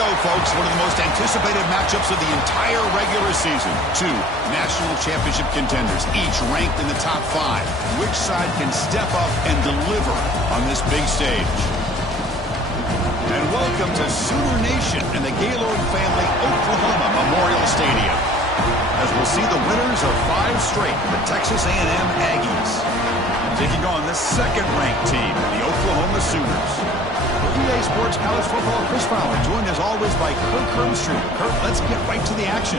go, folks. One of the most anticipated matchups of the entire regular season. Two national championship contenders, each ranked in the top 5. Which side can step up and deliver on this big stage? And welcome to Sooner Nation and the Gaylord Family Oklahoma Memorial Stadium, as we'll see the winners of 5 straight, the Texas A&M Aggies, taking on the second-ranked team, the Oklahoma Sooners. EA Sports College Football, Chris Fowler, joined as always by Kirk Hermstreet. Kirk, let's get right to the action.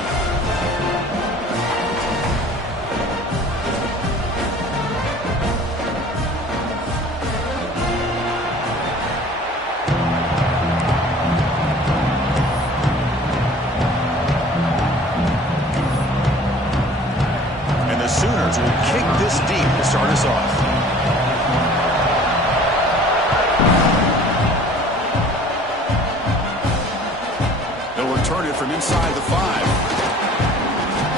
And the Sooners will kick this deep to start us off. Turn it from inside the 5.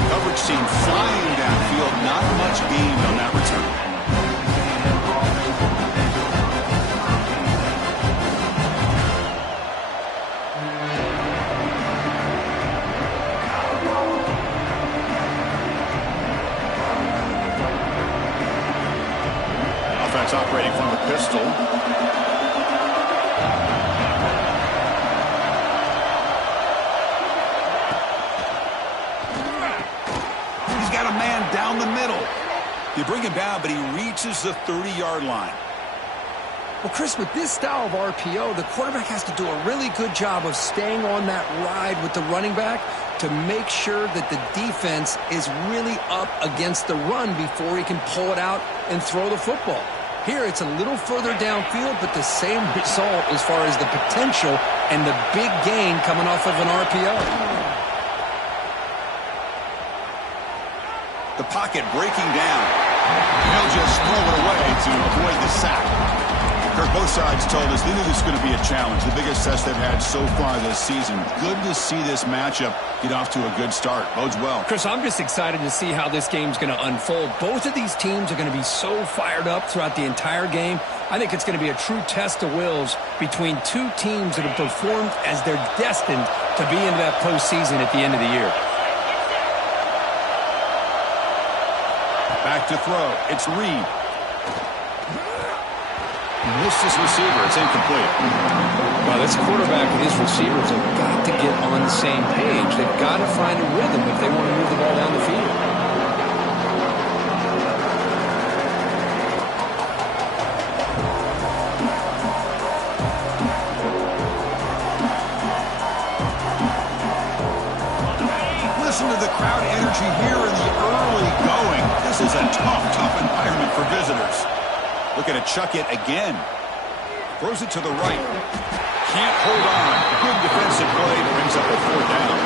Coverage team flying downfield. Not much gained on that return. Offense operating from the pistol. Down the middle. You bring him down, but he reaches the 30-yard line. Well, Chris, with this style of RPO, the quarterback has to do a really good job of staying on that ride with the running back to make sure that the defense is really up against the run before he can pull it out and throw the football. Here, it's a little further downfield, but the same result as far as the potential and the big gain coming off of an RPO. The pocket breaking down. He'll just throw it away to avoid the sack. Kirk, both sides told us they knew this was going to be a challenge, the biggest test they've had so far this season. Good to see this matchup get off to a good start. Bodes well. Chris, I'm just excited to see how this game's going to unfold. Both of these teams are going to be so fired up throughout the entire game. I think it's going to be a true test of wills between two teams that have performed as they're destined to be into that postseason at the end of the year. Back to throw. It's Reed. Missed his receiver. It's incomplete. Well, this quarterback and his receivers have got to get on the same page. They've got to find a rhythm if they want to move the ball down the field. Listen to the crowd energy here in the early going. This is a tough environment for visitors. Looking to chuck it again. Throws it to the right. Can't hold on. Good defensive play. Brings up a 4th down.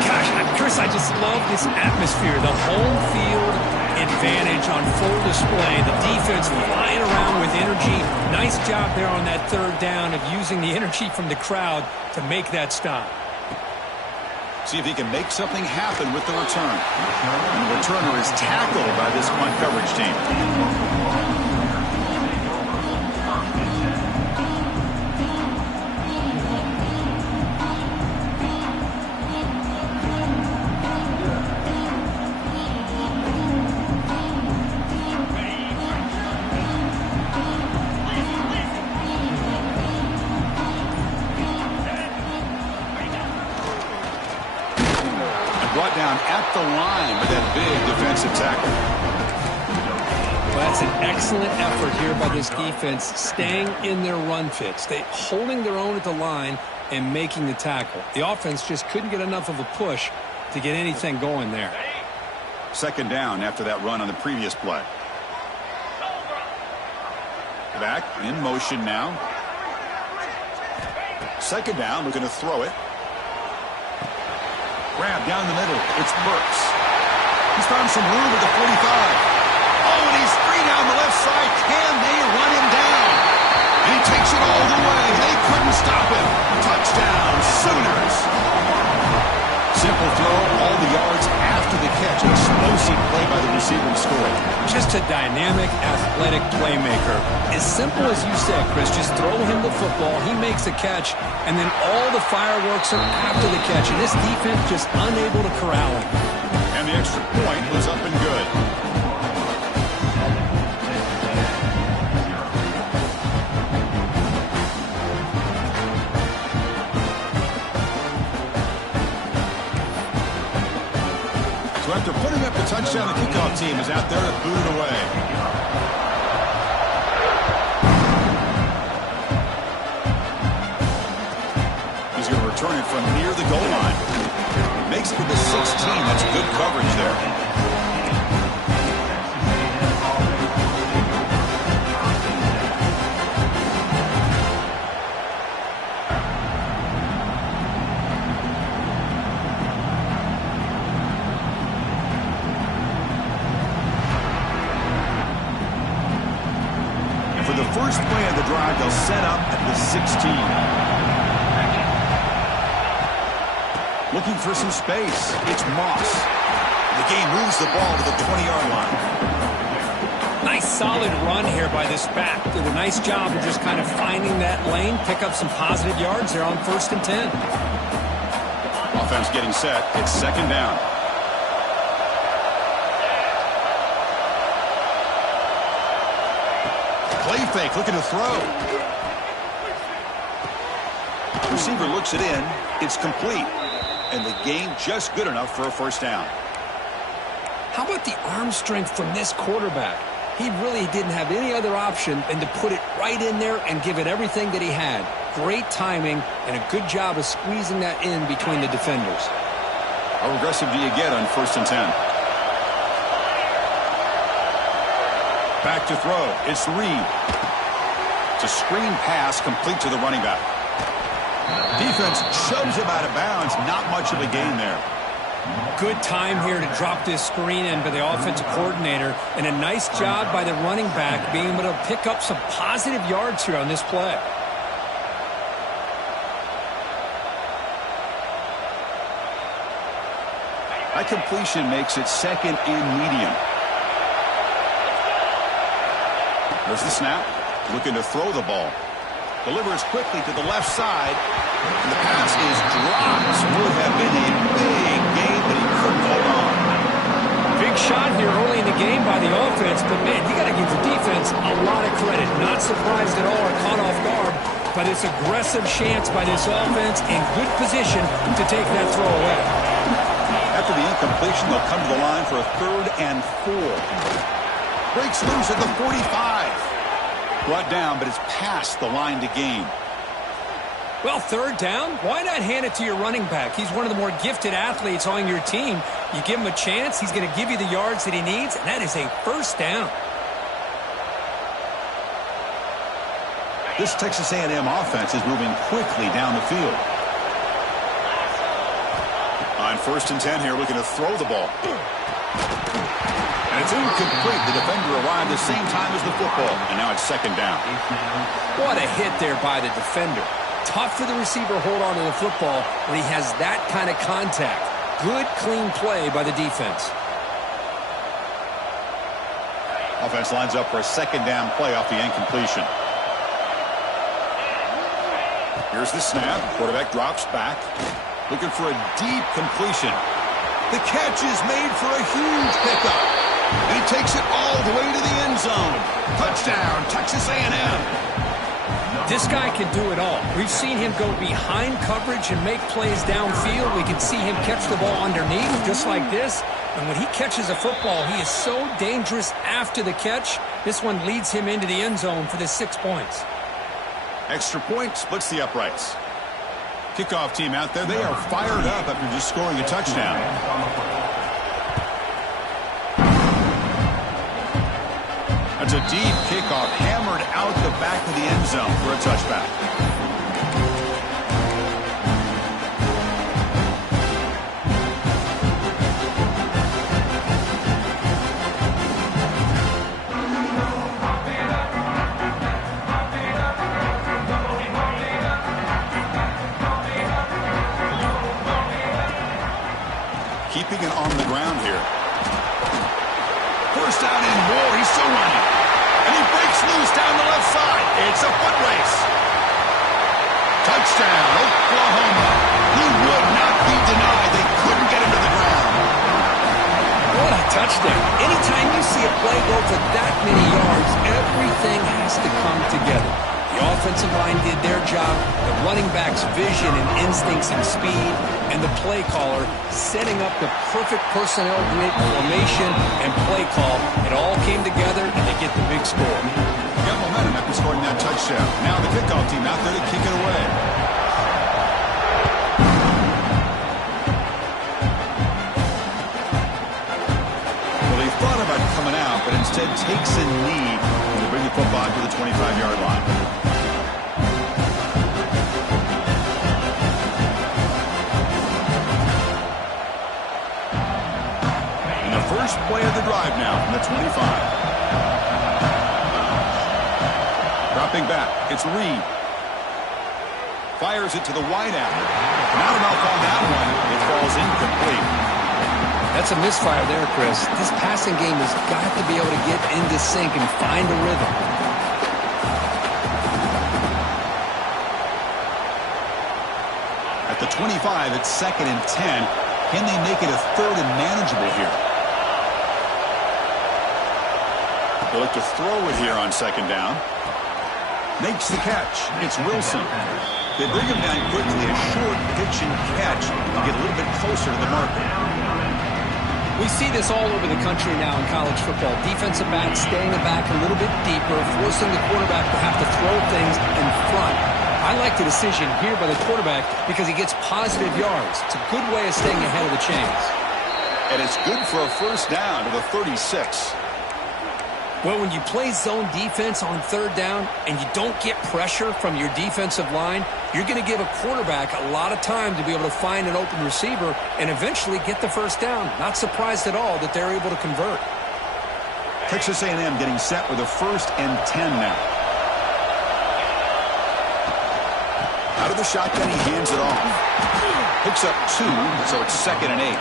Gosh, Chris, I just love this atmosphere. The home field advantage on full display. The defense flying around with energy. Nice job there on that 3rd down of using the energy from the crowd to make that stop. See if he can make something happen with the return. And the returner is tackled by this punt coverage team. Brought down at the line with that big defensive tackle. Well, that's an excellent effort here by this defense, staying in their run fits. They holding their own at the line and making the tackle. The offense just couldn't get enough of a push to get anything going there. 2nd down after that run on the previous play. Back in motion now. 2nd down, looking to throw it. Grab down the middle. It's Burks. He's found some room at the 45. Oh, and he's free down the left side. Can they run him down? And he takes it all the way. They couldn't stop him. Touchdown, Sooners. Simple throw, all the yards after the catch. Explosive play by the receiver to score. Just a dynamic, athletic playmaker. As simple as you said, Chris, just throw him the football, he makes the catch, and then all the fireworks are after the catch. And this defense just unable to corral him. And the extra point was up and good. So after putting up the touchdown, the kickoff team is out there to boot it away. He's going to return it from near the goal line. Makes it to the 16. That's good coverage there. For the first play of the drive, they'll set up at the 16. Looking for some space. It's Moss. The game moves the ball to the 20-yard line. Nice solid run here by this back. Did a nice job of just kind of finding that lane, pick up some positive yards there on 1st and 10. Offense getting set. It's 2nd down. Play fake, looking to throw. Receiver looks it in. It's complete. And the gain just good enough for a 1st down. How about the arm strength from this quarterback? He really didn't have any other option than to put it right in there and give it everything that he had. Great timing and a good job of squeezing that in between the defenders. How aggressive do you get on 1st and 10? Back to throw. It's Reed. It's a screen pass complete to the running back. Defense shoves him out of bounds. Not much of a gain there. Good time here to drop this screen in by the offensive coordinator, and a nice job by the running back being able to pick up some positive yards here on this play. That completion makes it 2nd and medium. There's the snap. Looking to throw the ball. Delivers quickly to the left side. And the pass is dropped. Would have been a big gain, but he couldn't hold on. Big shot here early in the game by the offense, but man, you got to give the defense a lot of credit. Not surprised at all or caught off guard, but it's aggressive chance by this offense in good position to take that throw away. After the incompletion, they'll come to the line for a 3rd and 4. Breaks loose at the 45. Brought down, but it's past the line to gain. Well, 3rd down, why not hand it to your running back? He's one of the more gifted athletes on your team. You give him a chance, he's going to give you the yards that he needs, and that is a 1st down. This Texas A&M offense is moving quickly down the field. On 1st and 10 here, looking to throw the ball. And it's incomplete. The defender arrived the same time as the football. And now it's 2nd down. What a hit there by the defender. Tough for the receiver to hold on to the football when he has that kind of contact. Good, clean play by the defense. Offense lines up for a 2nd down play off the incompletion. Here's the snap. Quarterback drops back. Looking for a deep completion. The catch is made for a huge pickup. And he takes it all the way to the end zone. Touchdown, Texas A&M. This guy can do it all. We've seen him go behind coverage and make plays downfield. We can see him catch the ball underneath just like this. And when he catches a football, he is so dangerous after the catch. This one leads him into the end zone for the 6 points. Extra point splits the uprights. Kickoff team out there, they are fired up after just scoring a touchdown. That's a deep kickoff, hammered out the back of the end zone for a touchback. Keeping it on the ground here. First down and more. still running. And he breaks loose down the left side. It's a foot race. Touchdown, Oklahoma. He would not be denied. They couldn't get him to the ground. What a touchdown. Anytime you see a play go for that many yards, everything has to come together. The offensive line did their job, the running back's vision and instincts and speed, and the play caller setting up the perfect personnel grid formation and play call. It all came together, and they get the big score. Got momentum after scoring that touchdown. Now the kickoff team out there to kick it away. Well, he thought about coming out, but instead takes a knee to bring the football to the 25-yard line. And the first play of the drive now from the 25. Dropping back, it's Reed. Fires it to the wideout. Not enough on that one. It falls incomplete. That's a misfire there, Chris. This passing game has got to be able to get into sync and find a rhythm. At the 25, it's 2nd and 10. Can they make it a 3rd and manageable here? They look to throw it here on 2nd down. Makes the catch. It's Wilson. They bring him down quickly. A short pitch and catch to get a little bit closer to the marker. We see this all over the country now in college football. Defensive backs staying the back a little bit deeper, forcing the quarterback to have to throw things in front. I like the decision here by the quarterback because he gets positive yards. It's a good way of staying ahead of the chains. And it's good for a first down to the 36. Well, when you play zone defense on 3rd down and you don't get pressure from your defensive line, you're going to give a quarterback a lot of time to be able to find an open receiver and eventually get the first down. Not surprised at all that they're able to convert. Texas A&M getting set with a 1st and 10 now. Out of the shotgun, he hands it off. Picks up 2, so it's 2nd and 8.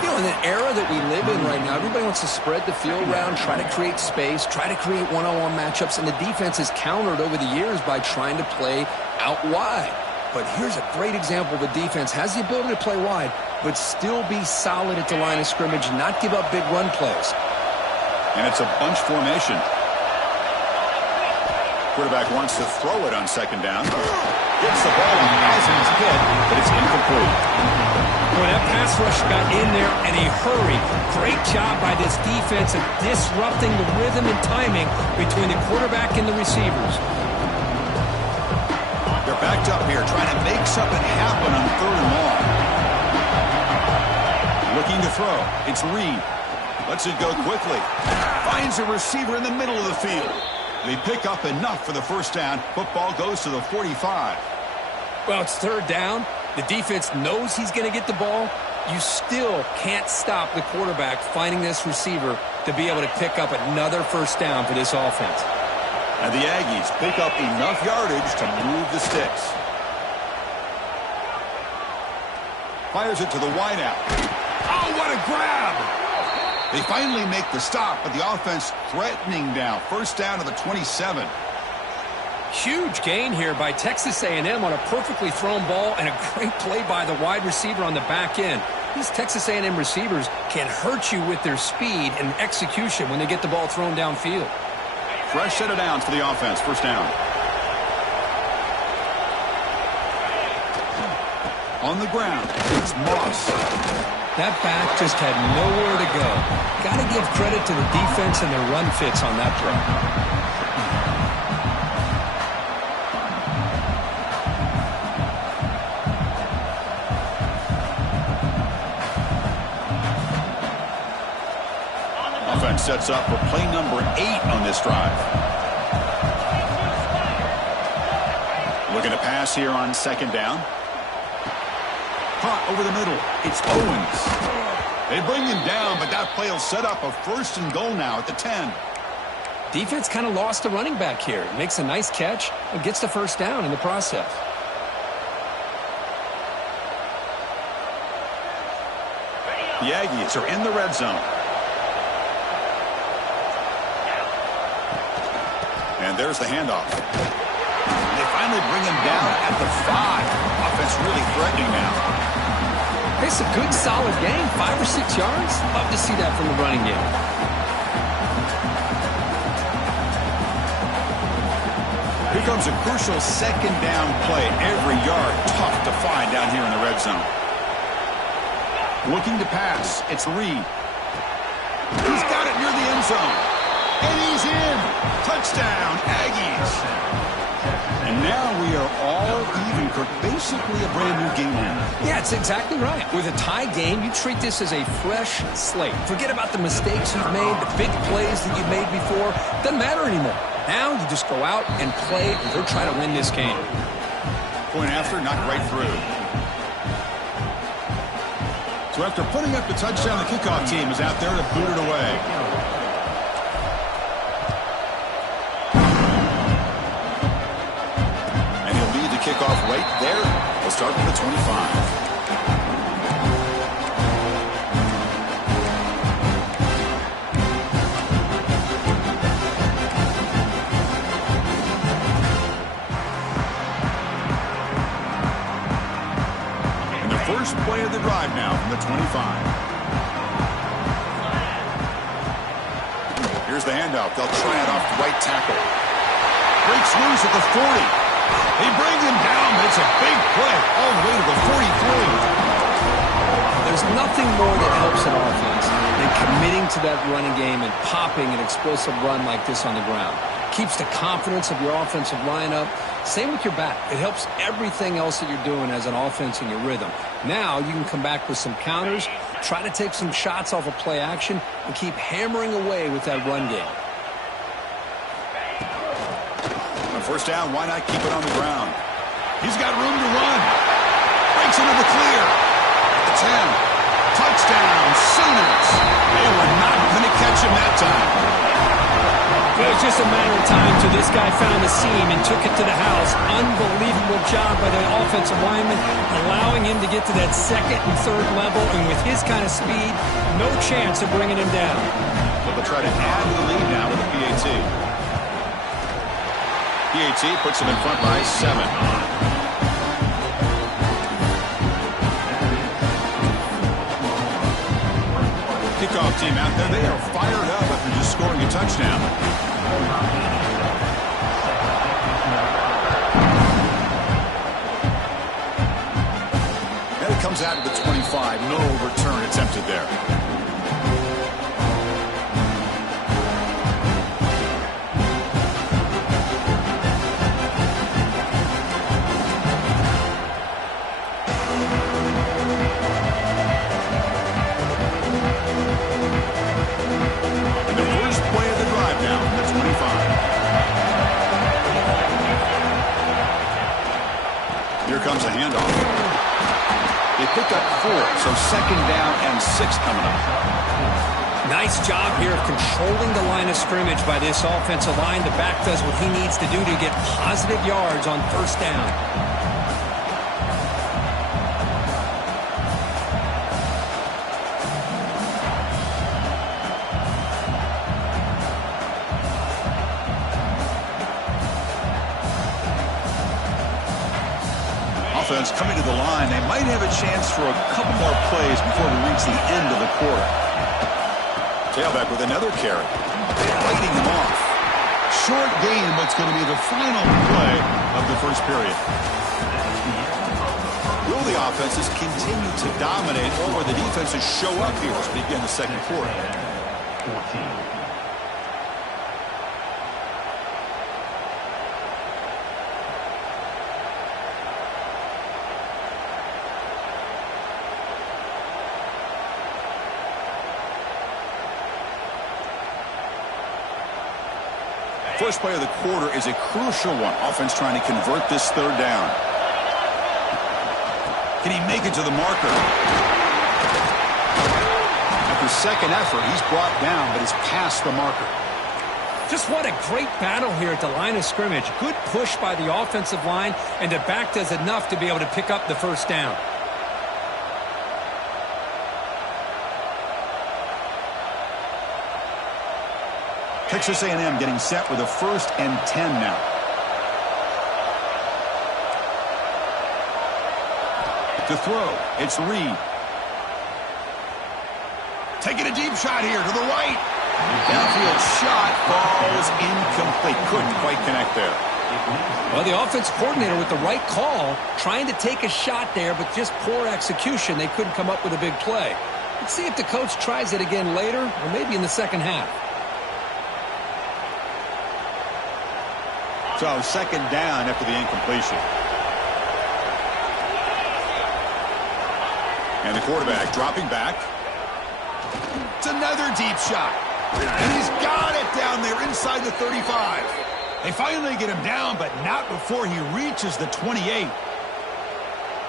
You know, in the era that we live in right now, everybody wants to spread the field around, try to create space, try to create one-on-one matchups, and the defense has countered over the years by trying to play out wide. But here's a great example. The defense has the ability to play wide, but still be solid at the line of scrimmage, not give up big run plays. And it's a bunch formation. Quarterback wants to throw it on 2nd down. Gets the ball and has his hit, but it's incomplete. Boy, that pass rush got in there in a hurry. Great job by this defense of disrupting the rhythm and timing between the quarterback and the receivers. They're backed up here, trying to make something happen on 3rd and long. Looking to throw. It's Reed. Lets it go quickly. Finds a receiver in the middle of the field. They pick up enough for the first down. Football goes to the 45. Well, it's 3rd down. The defense knows he's going to get the ball. You still can't stop the quarterback finding this receiver to be able to pick up another first down for this offense. And the Aggies pick up enough yardage to move the sticks. Fires it to the wideout. Oh, what a grab! They finally make the stop, but the offense threatening down. First down to the 27. Huge gain here by Texas A&M on a perfectly thrown ball and a great play by the wide receiver on the back end. These Texas A&M receivers can hurt you with their speed and execution when they get the ball thrown downfield. Fresh set of downs for the offense. First down. On the ground, it's Moss. That back just had nowhere to go. Got to give credit to the defense and their run fits on that play. Offense sets up for play number 8 on this drive. Looking to pass here on 2nd down. Caught over the middle. It's Owens. They bring him down, but that play will set up a 1st and goal now at the 10. Defense kind of lost the running back here. Makes a nice catch and gets the first down in the process. The Aggies are in the red zone. And there's the handoff. They finally bring him down at the 5. Offense really threatening now. It's a good, solid game. 5 or 6 yards. Love to see that from the running game. Here comes a crucial second down play. Every yard tough to find down here in the red zone. Looking to pass. It's Reed. He's got it near the end zone. And he's in. Touchdown, Aggies. And now we are all even for basically a brand new game here. Yeah, it's exactly right. With a tie game, you treat this as a fresh slate. Forget about the mistakes you've made, the big plays that you've made before. Doesn't matter anymore. Now you just go out and play and go try to win this game. Point after, knocked right through. So after putting up the touchdown, the kickoff team is out there to boot it away. And he'll lead the kickoff right there. We'll start with the 25. First play of the drive now from the 25. Here's the handoff. They'll try it off the right tackle. Breaks loose at the 40. They bring him down, but it's a big play all the way to the 43. There's nothing more that helps an offense than committing to that running game and popping an explosive run like this on the ground. Keeps the confidence of your offensive lineup. Same with your back. It helps everything else that you're doing as an offense in your rhythm. Now you can come back with some counters, try to take some shots off of play action, and keep hammering away with that run game. On first down, why not keep it on the ground? He's got room to run. Breaks into the clear. At the 10. Touchdown, Sooners. They were not going to catch him that time. It was just a matter of time till this guy found the seam and took it to the house. Unbelievable job by the offensive lineman, allowing him to get to that second and third level, and with his kind of speed, no chance of bringing him down. So they'll try to add to the lead now with the PAT. PAT puts them in front by 7. Kickoff team out there, they are fired up after just scoring a touchdown. And it comes out to the 25. No return attempted there. Comes a handoff. They pick up 4, so second down and 6 coming up. Nice job here of controlling the line of scrimmage by this offensive line. The back does what he needs to do to get positive yards on first down. Coming to the line, they might have a chance for a couple more plays before we reach the end of the quarter. Tailback with another carry. Fighting him off. Short gain, but it's going to be the final play of the first period. Will the offenses continue to dominate, or will the defenses show up here to begin the second quarter? 14. First play of the quarter is a crucial one. Offense trying to convert this third down. Can he make it to the marker? After second effort, he's brought down, but he's past the marker. Just what a great battle here at the line of scrimmage. Good push by the offensive line, and the back does enough to be able to pick up the first down. Texas A&M getting set with a 1st and 10 now. To throw, it's Reed. Taking a deep shot here to the right. Downfield shot falls incomplete. Couldn't quite connect there. Well, the offense coordinator with the right call, trying to take a shot there, but just poor execution. They couldn't come up with a big play. Let's see if the coach tries it again later, or maybe in the second half. So 2nd down after the incompletion. And the quarterback dropping back. It's another deep shot. And he's got it down there inside the 35. They finally get him down, but not before he reaches the 28.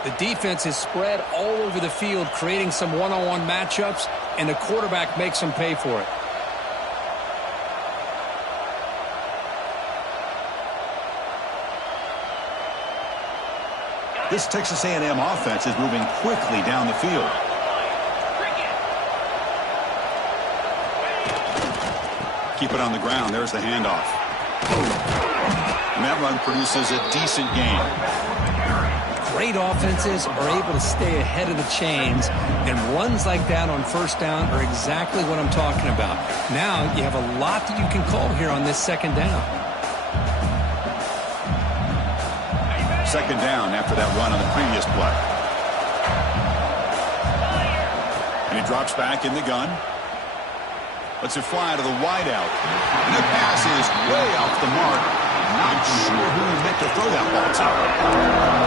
The defense is spread all over the field, creating some one-on-one matchups, and the quarterback makes them pay for it. This Texas A&M offense is moving quickly down the field. Keep it on the ground. There's the handoff. And that run produces a decent gain. Great offenses are able to stay ahead of the chains, and runs like that on 1st down are exactly what I'm talking about. Now you have a lot that you can call here on this 2nd down. 2nd down after that run on the previous play. And he drops back in the gun. Lets it fly to the wideout. And the pass is way off the mark. Not sure who he meant to throw that ball to.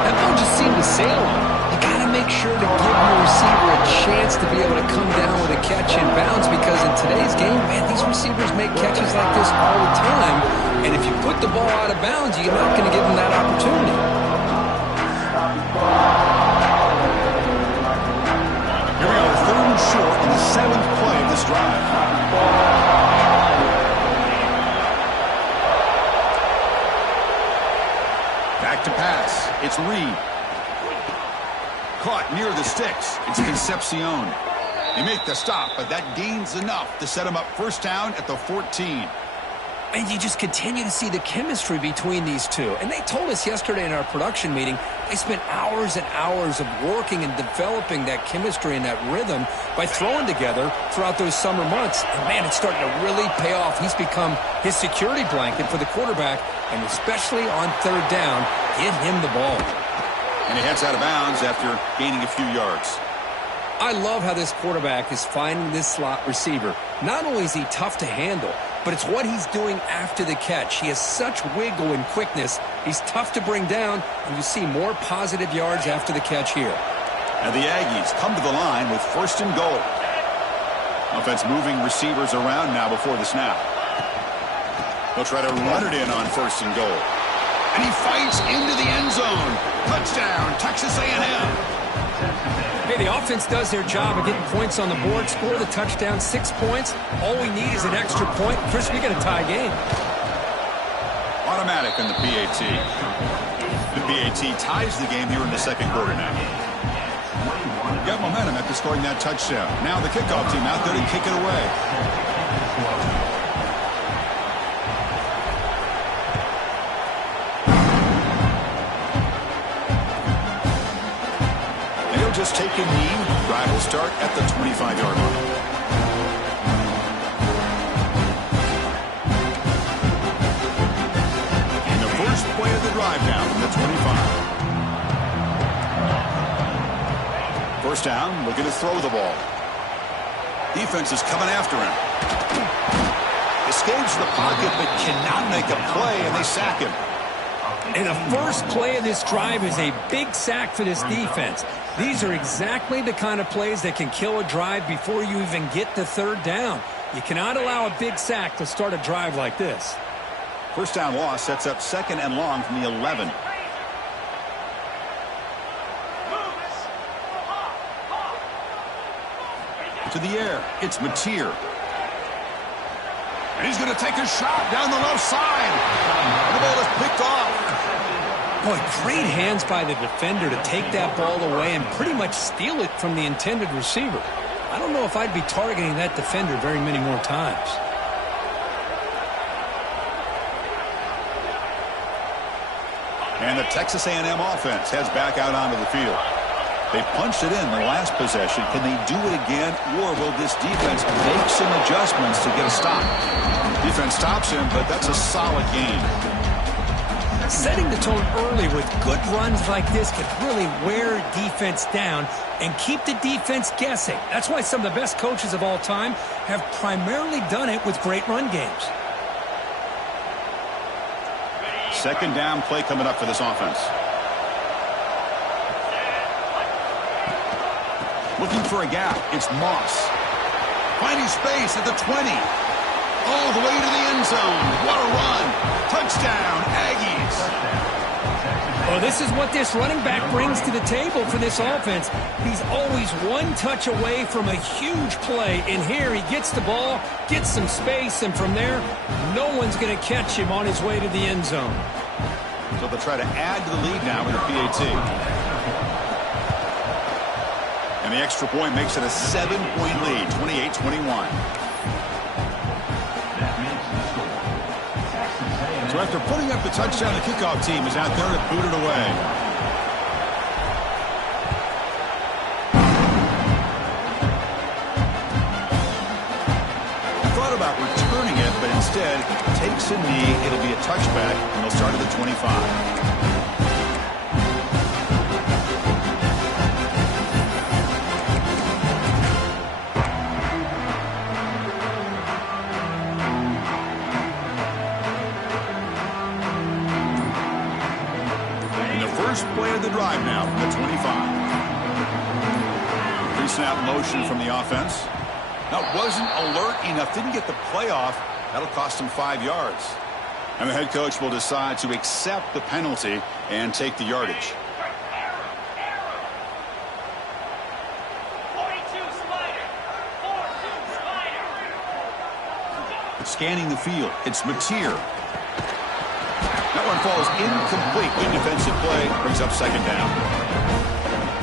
That ball just seemed to sail him. You got to make sure to give your receiver a chance to be able to come down with a catch in bounds, because in today's game, man, these receivers make catches like this all the time. And if you put the ball out of bounds, you're not going to give them that opportunity. Here we go, 3rd and short in the 7th play of this drive. Back to pass. It's Reed. Caught near the sticks. It's Concepcion. They make the stop, but that gains enough to set him up 1st down at the 14. And you just continue to see the chemistry between these two. And they told us yesterday in our production meeting, they spent hours and hours of working and developing that chemistry and that rhythm by throwing together throughout those summer months. And, man, it's starting to really pay off. He's become his security blanket for the quarterback, and especially on 3rd down, get him the ball. And he heads out of bounds after gaining a few yards. I love how this quarterback is finding this slot receiver. Not only is he tough to handle, but it's what he's doing after the catch. He has such wiggle and quickness. He's tough to bring down, and you see more positive yards after the catch here. And the Aggies come to the line with 1st and goal. Offense moving receivers around now before the snap. They'll try to run it in on 1st and goal. And he fights into the end zone. Touchdown, Texas A&M. Hey, the offense does their job of getting points on the board, score the touchdown, 6 points. All we need is an extra point. Chris, we got a tie game. Automatic on the PAT. The PAT ties the game here in the 2nd quarter now. Got momentum after scoring that touchdown. Now the kickoff team out there to kick it away. Just take a knee. Drive will start at the 25-yard line. And the first play of the drive now from the 25. 1st down, looking to throw the ball. Defense is coming after him. Escapes the pocket but cannot make a play, and they sack him. And the first play of this drive is a big sack for this defense. These are exactly the kind of plays that can kill a drive before you even get to 3rd down. You cannot allow a big sack to start a drive like this. 1st down loss sets up 2nd and long from the 11. To the air, it's Mateer. And he's going to take a shot down the left side. The ball is picked off. Boy, great hands by the defender to take that ball away and pretty much steal it from the intended receiver. I don't know if I'd be targeting that defender very many more times. And the Texas A&M offense heads back out onto the field. They punched it in the last possession. Can they do it again, or will this defense make some adjustments to get a stop? Defense stops him, but that's a solid game. Setting the tone early with good runs like this can really wear defense down and keep the defense guessing. That's why some of the best coaches of all time have primarily done it with great run games. Second down play coming up for this offense. Looking for a gap. It's Moss. Finding space at the 20. All the way to the end zone. What a run. Touchdown, Aggies. Well, this is what this running back brings to the table for this offense. He's always one touch away from a huge play. And here he gets the ball, gets some space, and from there, no one's going to catch him on his way to the end zone. So they'll try to add to the lead now with a PAT. And the extra point makes it a 7-point lead, 28-21. So after putting up the touchdown, the kickoff team is out there to boot it away. Thought about returning it, but instead takes a knee. It'll be a touchback, and they'll start at the 25. First play of the drive now from the 25. Pre-snap motion from the offense. Now, wasn't alert enough, didn't get the play off. That'll cost him 5 yards. And the head coach will decide to accept the penalty and take the yardage. Scanning the field, it's Mateer. That one falls incomplete. Good defensive play. Brings up second down.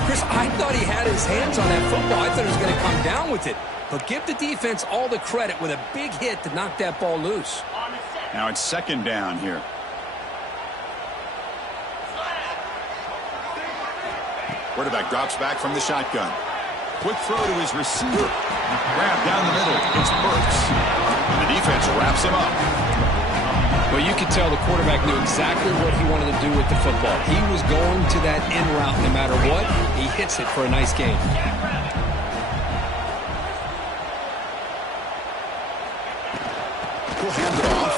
Chris, I thought he had his hands on that football. I thought he was going to come down with it. But give the defense all the credit with a big hit to knock that ball loose. Now it's second down here. Quarterback drops back from the shotgun. Quick throw to his receiver. Grab down the middle. It's Burks. And the defense wraps him up. Well, you could tell the quarterback knew exactly what he wanted to do with the football. He was going to that in route no matter what. He hits it for a nice gain. He'll hand it off.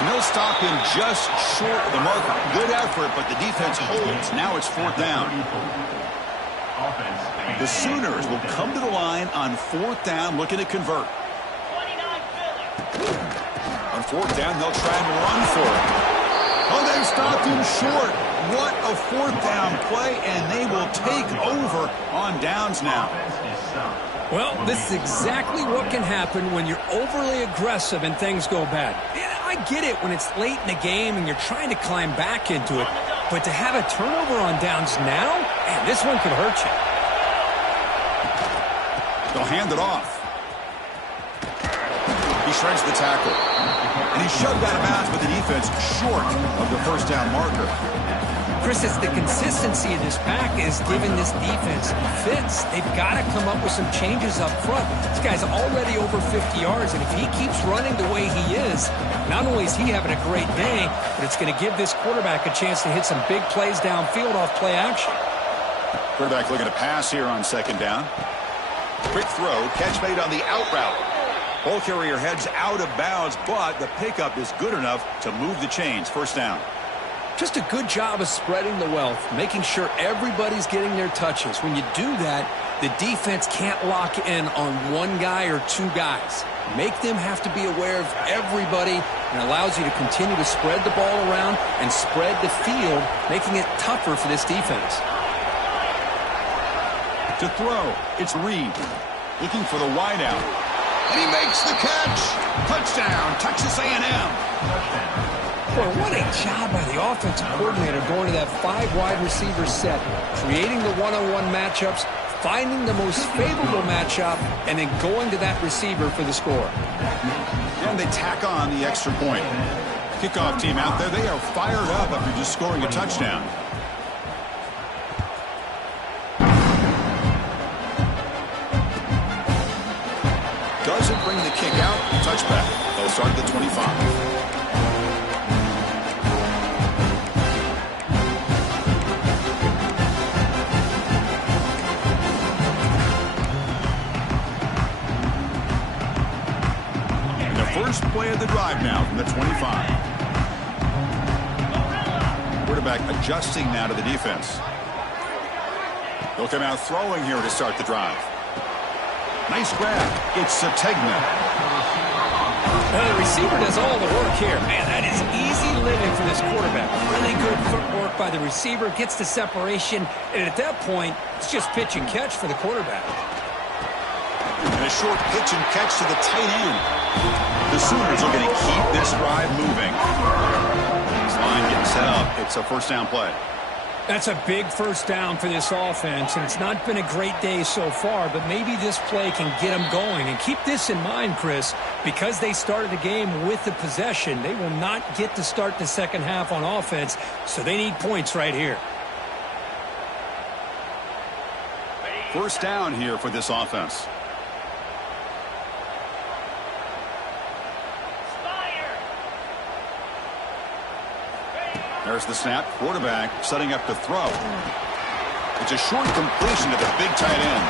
And they'll stop him just short of the marker. Good effort, but the defense holds. Now it's fourth down. The Sooners will come to the line on fourth down, looking to convert. On fourth down, they'll try and run for it. Oh, they stopped him short. What a fourth down play, and they will take over on downs now. Well, this is exactly what can happen when you're overly aggressive and things go bad. And I get it when it's late in the game and you're trying to climb back into it, but to have a turnover on downs now, man, this one could hurt you. They'll hand it off. He shreds the tackle. And he's shoved out of bounds with the defense short of the first down marker. Chris, it's the consistency of this pack is giving this defense fits. They've got to come up with some changes up front. This guy's already over 50 yards, and if he keeps running the way he is, not only is he having a great day, but it's going to give this quarterback a chance to hit some big plays downfield off play action. Quarterback looking to pass here on second down. Quick throw, catch made on the out route. Ball carrier heads out of bounds, but the pickup is good enough to move the chains. First down. Just a good job of spreading the wealth, making sure everybody's getting their touches. When you do that, the defense can't lock in on one guy or two guys. Make them have to be aware of everybody, and allows you to continue to spread the ball around and spread the field, making it tougher for this defense. To throw, it's Reed looking for the wideout. And he makes the catch. Touchdown, Texas A&M. Boy, what a job by the offensive coordinator going to that 5 wide receiver set, creating the one-on-one matchups, finding the most favorable matchup, and then going to that receiver for the score. And they tack on the extra point. kickoff team out there. They are fired up after just scoring a touchdown. Doesn't bring the kick out. Touchback. They'll start at the 25. First play of the drive now from the 25. Quarterback adjusting now to the defense. They'll come out throwing here to start the drive. Nice grab. It's Sategna. The receiver does all the work here. Man, that is easy living for this quarterback. Really good footwork by the receiver. Gets the separation. And at that point, it's just pitch and catch for the quarterback. And a short pitch and catch to the tight end. The Sooners are going to keep this drive moving. This line getting set up. It's a first down play. That's a big first down for this offense, and it's not been a great day so far, but maybe this play can get them going. And keep this in mind, Chris, because they started the game with the possession, they will not get to start the second half on offense, so they need points right here. First down here for this offense. There's the snap. Quarterback setting up to throw. It's a short completion to the big tight end.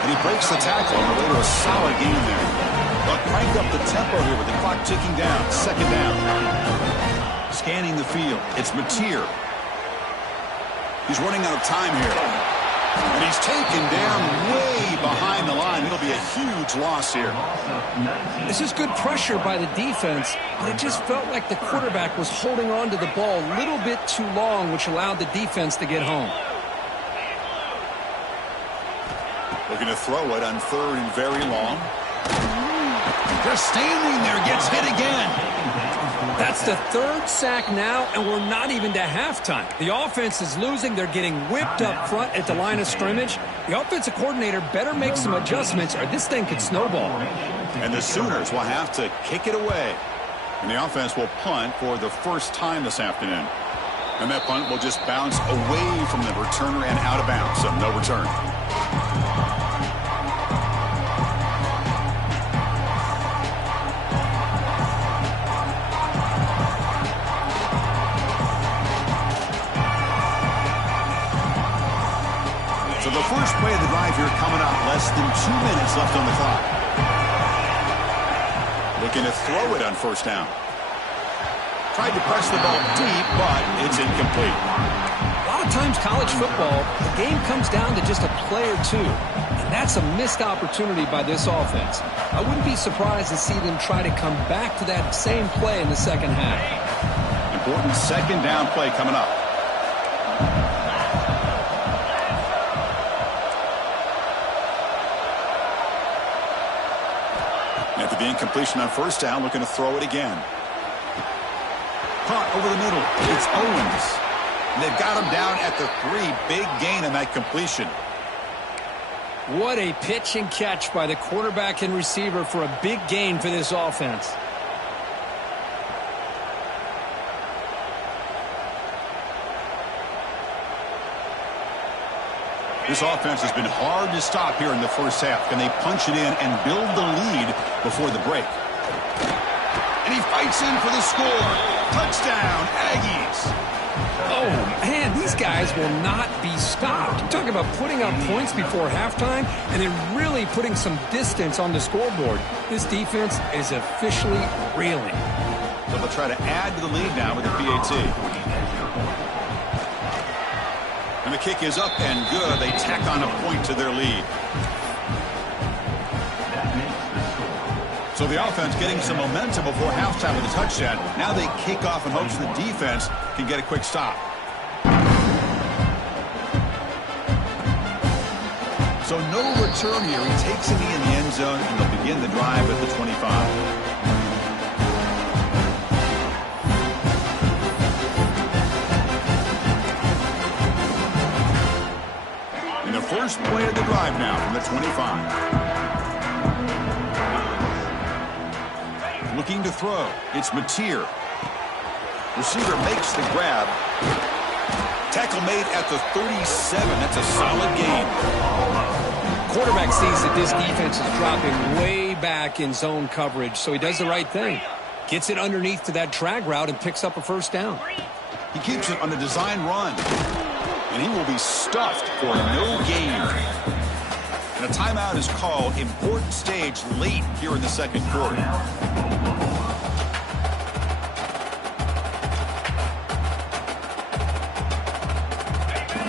And he breaks the tackle on the way to a solid game there. They'll crank up the tempo here with the clock ticking down. Second down. Scanning the field. It's Mateer. He's running out of time here. And he's taken down way behind the line. It'll be a huge loss here. This is good pressure by the defense, but it just felt like the quarterback was holding on to the ball a little bit too long, which allowed the defense to get home. Looking to throw it on third and very long. Just standing there, gets hit again. That's the third sack now, and we're not even to halftime. The offense is losing. They're getting whipped up front at the line of scrimmage. The offensive coordinator better make some adjustments, or this thing could snowball. And the Sooners will have to kick it away. And the offense will punt for the first time this afternoon. And that punt will just bounce away from the returner and out of bounds, so no return. So the first play of the drive here coming up. Less than 2 minutes left on the clock. Looking to throw it on first down. Tried to press the ball deep, but it's incomplete. A lot of times college football, the game comes down to just a play or two. And that's a missed opportunity by this offense. I wouldn't be surprised to see them try to come back to that same play in the second half. Important second down play coming up. After the incompletion on first down, looking to throw it again. Caught over the middle. It's Owens. And they've got him down at the 3. Big gain on that completion. What a pitch and catch by the quarterback and receiver for a big gain for this offense. This offense has been hard to stop here in the first half. Can they punch it in and build the lead before the break? And he fights in for the score. Touchdown, Aggies. Oh, man, these guys will not be stopped. You're talking about putting up points before halftime and then really putting some distance on the scoreboard. This defense is officially reeling. So they'll try to add to the lead now with the PAT. And the kick is up and good. They tack on a point to their lead. So the offense getting some momentum before halftime with a touchdown. Now they kick off in hopes the defense can get a quick stop. So no return here. He takes it in the end zone, and they'll begin the drive at the 25. First play of the drive now from the 25. Looking to throw. It's Mateer. Receiver makes the grab. Tackle made at the 37. That's a solid gain. Quarterback sees that this defense is dropping way back in zone coverage, so he does the right thing. Gets it underneath to that drag route and picks up a first down. He keeps it on a design run. And he will be stuffed for no gain. And a timeout is called. Important stage late here in the second quarter.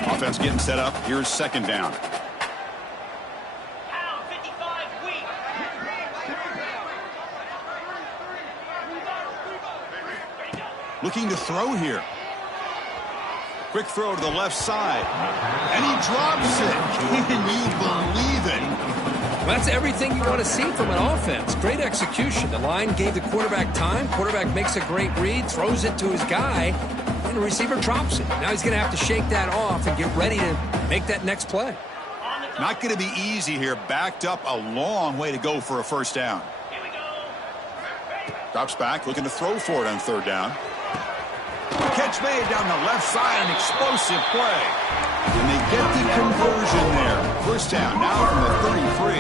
Offense getting set up. Here's second down. Looking to throw here. Quick throw to the left side. And he drops it. Can you believe it? Well, that's everything you want to see from an offense. Great execution. The line gave the quarterback time. Quarterback makes a great read, throws it to his guy, and the receiver drops it. Now he's going to have to shake that off and get ready to make that next play. Not going to be easy here. Backed up a long way to go for a first down. Drops back, looking to throw for it on third down. Catch made down the left side, an explosive play. And they get the conversion there. First down now from the 33.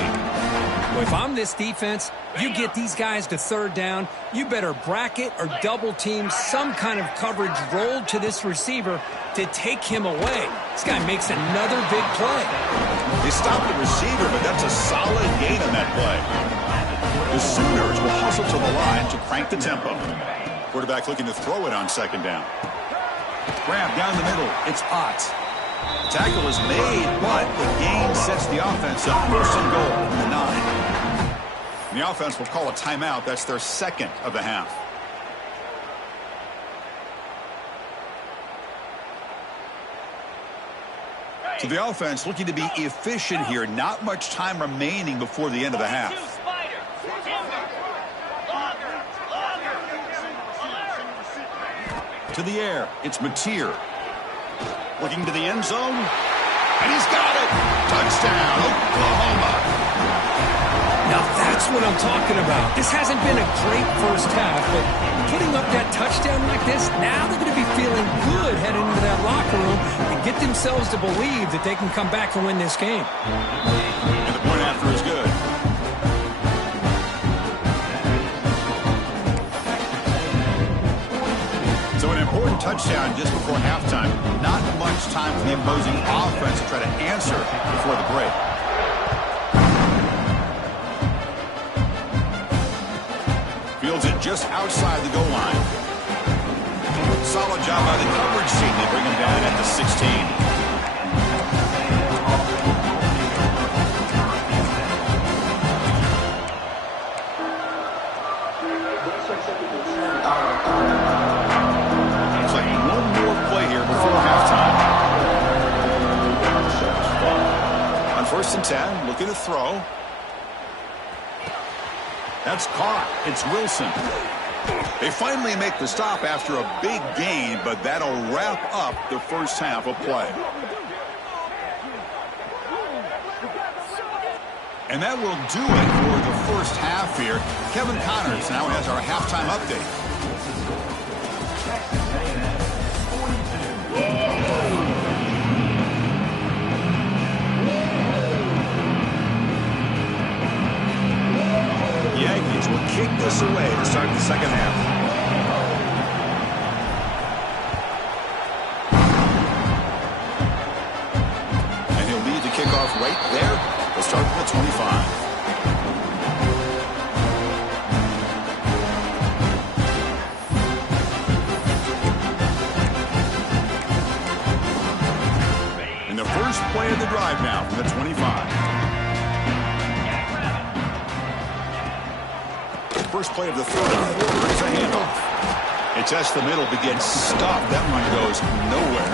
Well, if I'm this defense, you get these guys to third down, you better bracket or double team some kind of coverage rolled to this receiver to take him away. This guy makes another big play. They stopped the receiver, but that's a solid gain on that play. The Sooners will hustle to the line to crank the tempo. Quarterback looking to throw it on second down. Grab down the middle. It's Ott. Tackle is made, but the gain sets the offense up. First and goal from the 9. And the offense will call a timeout. That's their second of the half. So the offense looking to be efficient here. Not much time remaining before the end of the half. To the air, it's Mateer. Looking to the end zone, and he's got it! Touchdown, Oklahoma! Now that's what I'm talking about. This hasn't been a great first half, but putting up that touchdown like this, now they're going to be feeling good heading into that locker room and get themselves to believe that they can come back and win this game. And the point after is good. So an important touchdown just before halftime. Not much time for the opposing offense to try to answer before the break. Fields it just outside the goal line. Solid job by the coverage team. They bring him down at the 16. First and 10, looking to throw. That's caught. It's Wilson. They finally make the stop after a big gain, but that'll wrap up the first half of play. And that will do it for the first half here. Kevin Connors now has our halftime update. Yankees will kick this away to start the second half. And he'll lead the kickoff right there. They'll start from the 25. And the first play of the drive now from the 25. First play of the third quarter is a handoff. It tests the middle, begins stuffed. That one goes nowhere.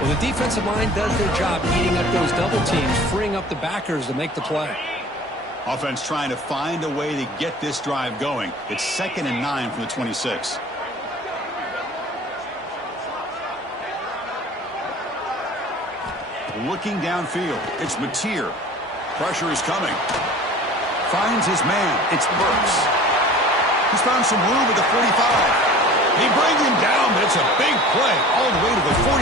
Well, the defensive line does their job eating up those double teams, freeing up the backers to make the play. Offense trying to find a way to get this drive going. It's 2nd and 9 from the 26. Looking downfield, it's Mateer. Pressure is coming. Finds his man. It's Burks. He's found some room at the 45. They bring him down, but it's a big play all the way to the 43.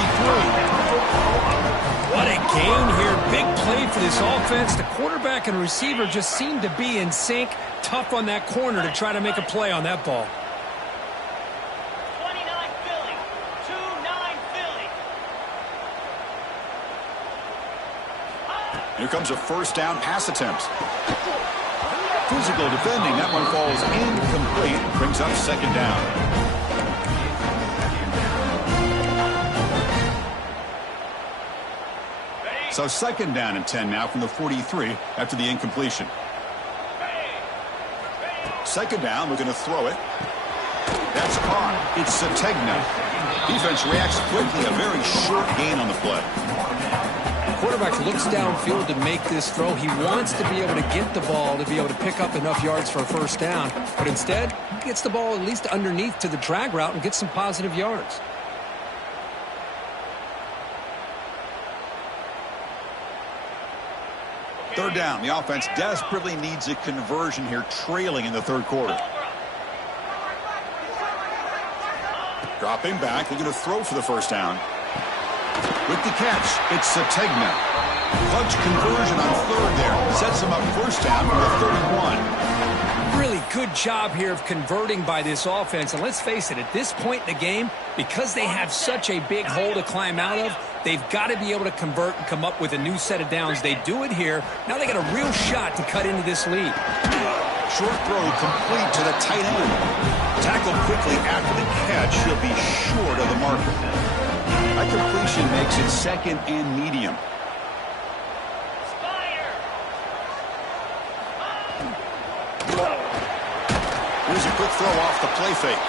What a gain here. Big play for this offense. The quarterback and receiver just seem to be in sync. Tough on that corner to try to make a play on that ball. 29 Philly. 2-9 Philly. Here comes a first down pass attempt. Physical defending. That one falls incomplete. Brings up second down. So second down and 10 now from the 43 after the incompletion. Second down, we're going to throw it. That's caught. It's Sategna. Defense reacts quickly. A very short gain on the play. Quarterback looks downfield to make this throw. He wants to be able to get the ball to be able to pick up enough yards for a first down. But instead, he gets the ball at least underneath to the drag route and gets some positive yards. Third down. The offense desperately needs a conversion here, trailing in the third quarter. Dropping back. They're going to throw for the first down. With the catch, it's Sategna. Clutch conversion on third there. Sets him up first down for the 31. Really good job here of converting by this offense. And let's face it, at this point in the game, because they have such a big hole to climb out of, they've got to be able to convert and come up with a new set of downs. They do it here. Now they got a real shot to cut into this lead. Short throw complete to the tight end. Tackled quickly after the catch. He'll be short of the marker. That completion makes it second and medium. Here's a quick throw off the play fake.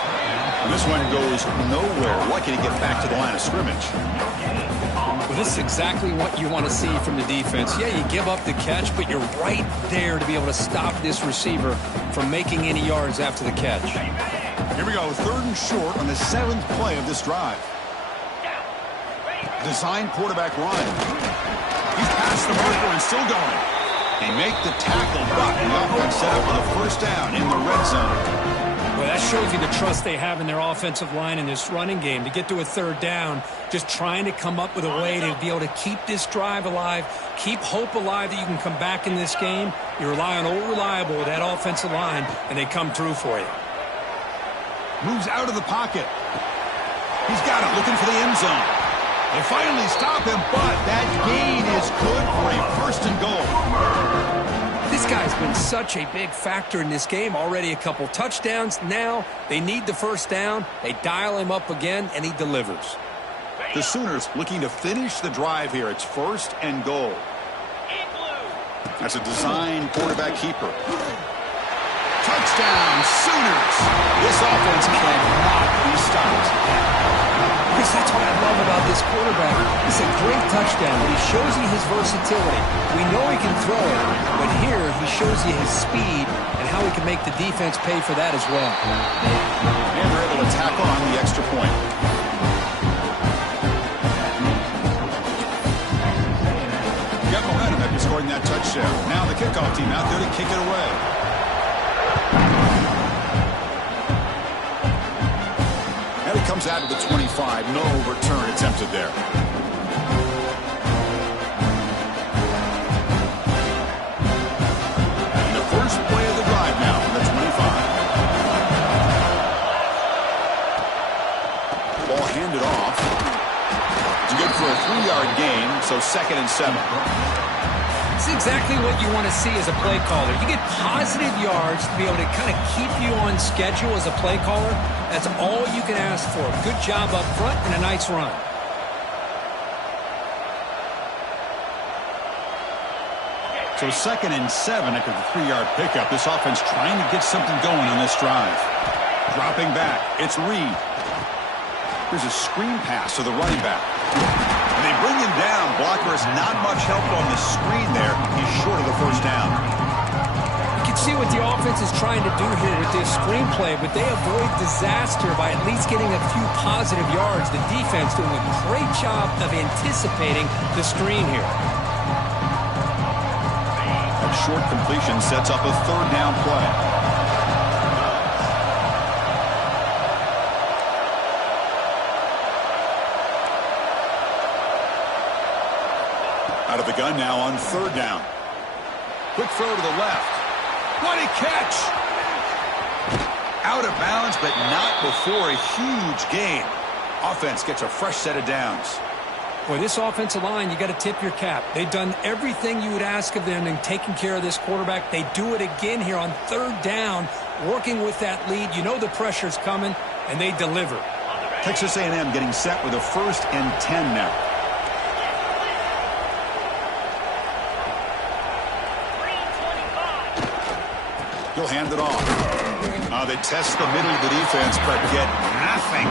And this one goes nowhere. Lucky to get back to the line of scrimmage. Well, this is exactly what you want to see from the defense. Yeah, you give up the catch, but you're right there to be able to stop this receiver from making any yards after the catch. Here we go, third and short on the 7th play of this drive. Design quarterback run. He's past the marker and still going. They make the tackle, but the offense set up for the first down in the red zone. Well, that shows you the trust they have in their offensive line in this running game. To get to a third down, just trying to come up with a way to be able to keep this drive alive, keep hope alive that you can come back in this game. You rely on old reliable with that offensive line, and they come through for you. Moves out of the pocket. He's got it, looking for the end zone. They finally stop him, but that gain is good for a first and goal. This guy's been such a big factor in this game. Already a couple touchdowns. Now they need the first down. They dial him up again, and he delivers. The Sooners looking to finish the drive here. It's first and goal. That's a design quarterback keeper. Touchdown, Sooners. This offense cannot be stopped. Chris, that's what I love about this quarterback. It's a great touchdown, but he shows you his versatility. We know he can throw it, but here he shows you his speed and how he can make the defense pay for that as well. And they're able to tackle on the extra point. Got momentum after scoring that touchdown. Now the kickoff team out there to kick it away. Comes out of the 25. No return attempted there. The first play of the drive now from the 25. Ball handed off. It's good for a 3-yard gain, so second and 7. It's exactly what you want to see as a play caller. You get positive yards to be able to kind of keep you on schedule as a play caller. That's all you can ask for. Good job up front and a nice run. So second and 7 after the 3-yard pickup. This offense trying to get something going on this drive. Dropping back. It's Reed. There's a screen pass to the running back. And they bring him down. Blocker has not much help on the screen there. He's short of the first down. You can see what the offense is trying to do here with this screenplay, but they avoid disaster by at least getting a few positive yards. The defense doing a great job of anticipating the screen here. That short completion sets up a third down play. Out of the gun now on third down. Quick throw to the left. What a catch! Out of bounds, but not before a huge gain. Offense gets a fresh set of downs. Boy, this offensive line, you got to tip your cap. They've done everything you would ask of them in taking care of this quarterback. They do it again here on third down, working with that lead. You know the pressure's coming, and they deliver. Texas A&M getting set with a 1st and 10 now. He'll hand it off. They test the middle of the defense, but get nothing.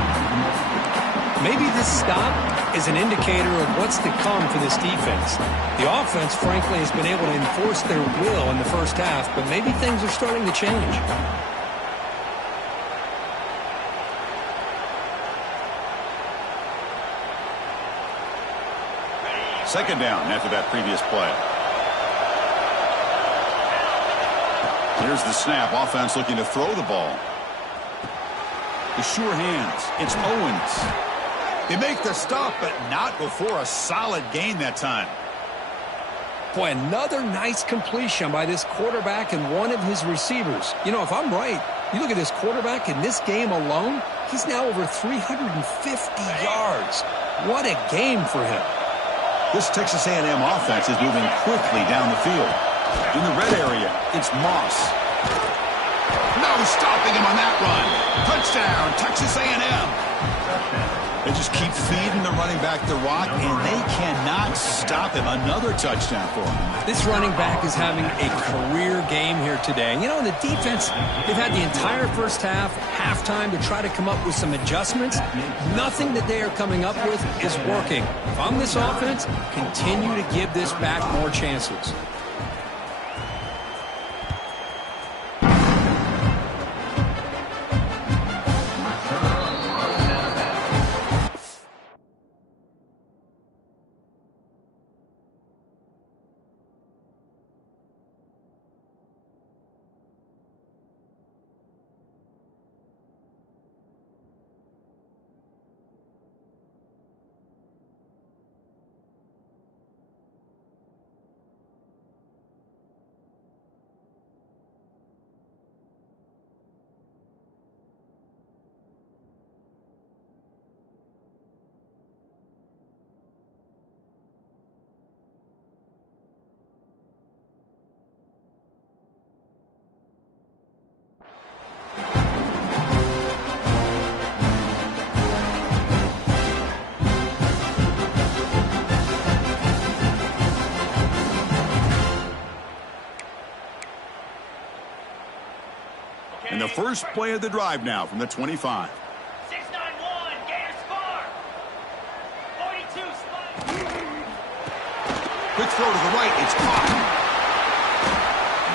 Maybe this stop is an indicator of what's to come for this defense. The offense, frankly, has been able to enforce their will in the first half, but maybe things are starting to change. Second down after that previous play. Here's the snap. Offense looking to throw the ball. The sure hands. It's Owens. They make the stop, but not before a solid gain that time. Boy, another nice completion by this quarterback and one of his receivers. You know, if I'm right, you look at this quarterback in this game alone, he's now over 350 yards. What a game for him. This Texas A&M offense is moving quickly down the field. In the red area, it's Moss. No stopping him on that run. Touchdown, Texas A&M. They just keep feeding the running back the rock, and they cannot stop him. Another touchdown for him. This running back is having a career game here today. You know, the defense, they've had the entire first half, halftime, to try to come up with some adjustments. Nothing that they are coming up with is working. If I'm this offense, continue to give this back more chances. And the first play of the drive now from the 25. 691, Gator score. 42 spot. Quick throw to the right. It's caught.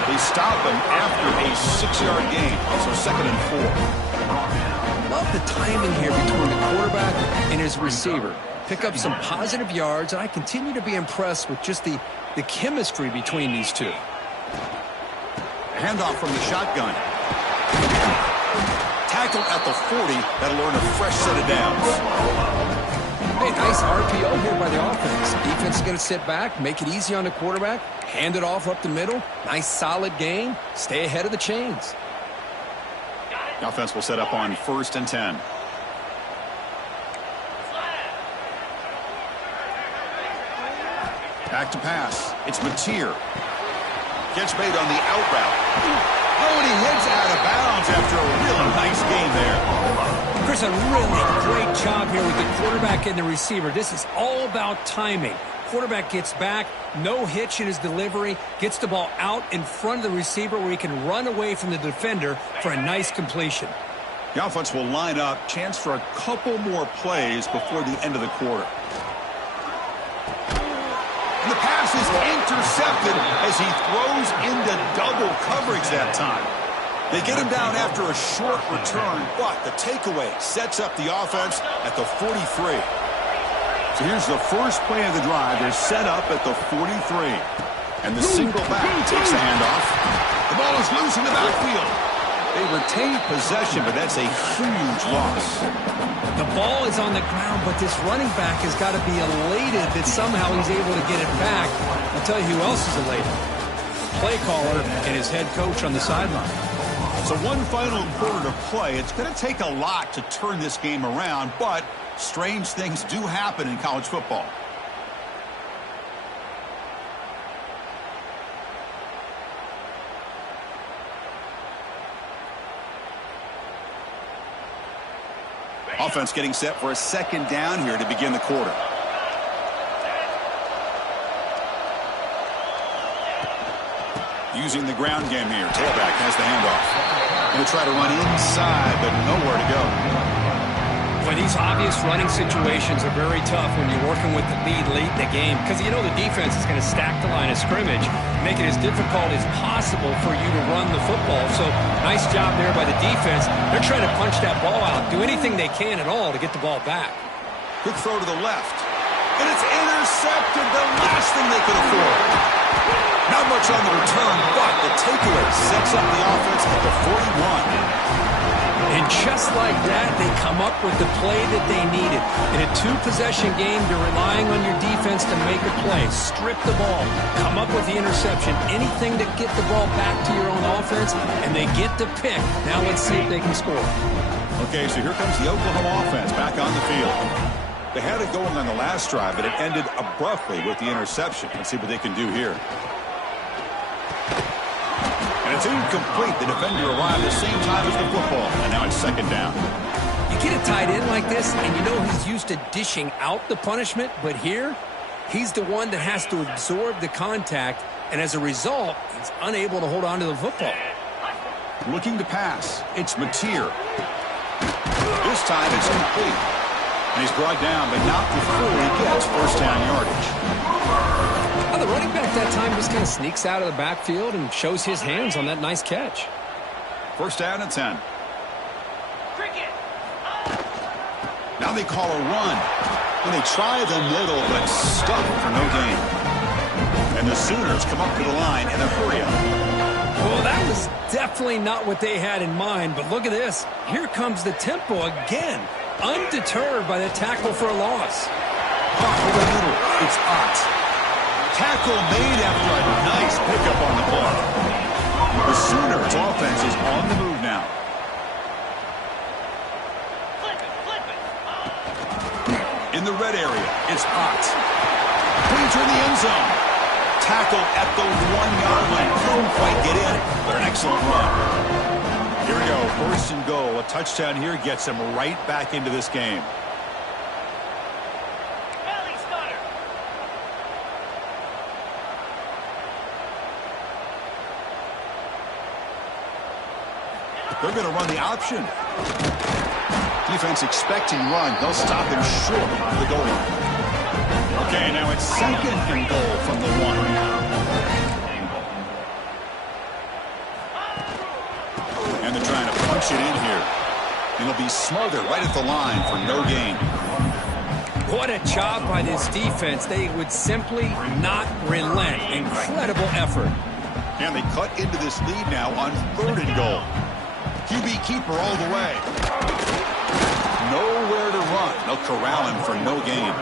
They stop him after a 6-yard gain. So 2nd and 4. Love the timing here between the quarterback and his receiver. Pick up some positive yards, and I continue to be impressed with just the chemistry between these two. Handoff from the shotgun. Tackled at the 40. That'll earn a fresh set of downs. Hey, nice RPO here by the offense. Defense is going to sit back, make it easy on the quarterback, hand it off up the middle. Nice solid gain. Stay ahead of the chains. The offense will set up on 1st and 10. Back to pass. It's Mateer. Gets made on the out route. Oh, and he heads out of bounds after a really nice game there. Chris, a really great job here with the quarterback and the receiver. This is all about timing. Quarterback gets back, no hitch in his delivery, gets the ball out in front of the receiver where he can run away from the defender for a nice completion. The offense will line up. Chance for a couple more plays before the end of the quarter. And the pass is intercepted as he throws into double coverage that time. They get him down after a short return, but the takeaway sets up the offense at the 43. So here's the first play of the drive. They're set up at the 43. And the single back takes the handoff. The ball is loose in the backfield. They retain possession, but that's a huge loss. The ball is on the ground, but this running back has got to be elated that somehow he's able to get it back. I'll tell you who else is elated. Play caller and his head coach on the sideline. So one final quarter to play. It's going to take a lot to turn this game around, but strange things do happen in college football. Offense getting set for a second down here to begin the quarter. Using the ground game here. Tailback has the handoff. Going to try to run inside, but nowhere to go. Boy, these obvious running situations are very tough when you're working with the lead late in the game because you know the defense is going to stack the line of scrimmage, make it as difficult as possible for you to run the football. So nice job there by the defense. They're trying to punch that ball out, do anything they can at all to get the ball back. Quick throw to the left. And it's intercepted, the last thing they could afford. Not much on the return, but the takeaway sets up the offense at the 41. And just like that, they come up with the play that they needed. In a two-possession game, you're relying on your defense to make a play. Strip the ball. Come up with the interception. Anything to get the ball back to your own offense, and they get the pick. Now let's see if they can score. Okay, so here comes the Oklahoma offense back on the field. They had it going on the last drive, but it ended abruptly with the interception. Let's see what they can do here. And it's incomplete. The defender arrived at the same time as the football. And now it's second down. You get a tight end like this, and you know he's used to dishing out the punishment. But here, he's the one that has to absorb the contact. And as a result, he's unable to hold on to the football. Looking to pass. It's Mateer. This time it's complete. And he's brought down, but not before he gets first down yardage. Well, the running back that time just kind of sneaks out of the backfield and shows his hands on that nice catch. First down and 10. Now they call a run. And they try the middle, but stuck for no gain. And the Sooners come up to the line in a hurry up. Well, that was definitely not what they had in mind, but look at this. Here comes the tempo again. Undeterred by the tackle for a loss. Over the middle, it's Ott. Tackle made after a nice pickup on the play. The Sooners offense is on the move now. In the red area, it's Ott. Danger in the end zone. Tackle at the 1-yard line. Couldn't quite get in, but an excellent run. Here we go, first and goal. A touchdown here gets them right back into this game. They're going to run the option. Defense expecting run. They'll stop him short of the goal line. Okay, now it's second and goal from the 1. And they're trying to punch it in here. It'll be smothered right at the line for no gain. What a job by this defense. They would simply not relent. Incredible effort. And they cut into this lead now on third and goal. QB keeper all the way. Nowhere to run. They'll corral him for no gain.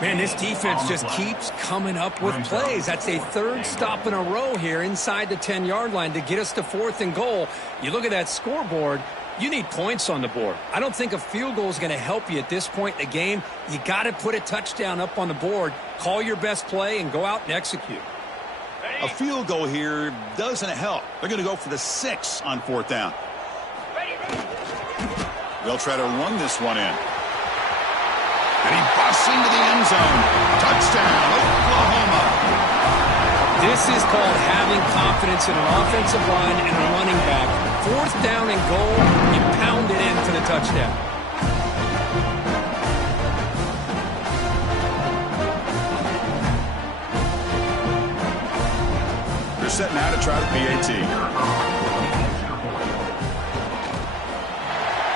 Man, this defense just keeps coming up with plays. That's a third stop in a row here inside the 10-yard line to get us to fourth and goal. You look at that scoreboard, you need points on the board. I don't think a field goal is going to help you at this point in the game. You got to put a touchdown up on the board, call your best play, and go out and execute. A field goal here doesn't help. They're going to go for the 6 on fourth down. They'll try to run this one in. And he busts into the end zone. Touchdown, Oklahoma. This is called having confidence in an offensive line and a running back. Fourth down and goal, you pound it in for the touchdown. They're setting out to try the PAT.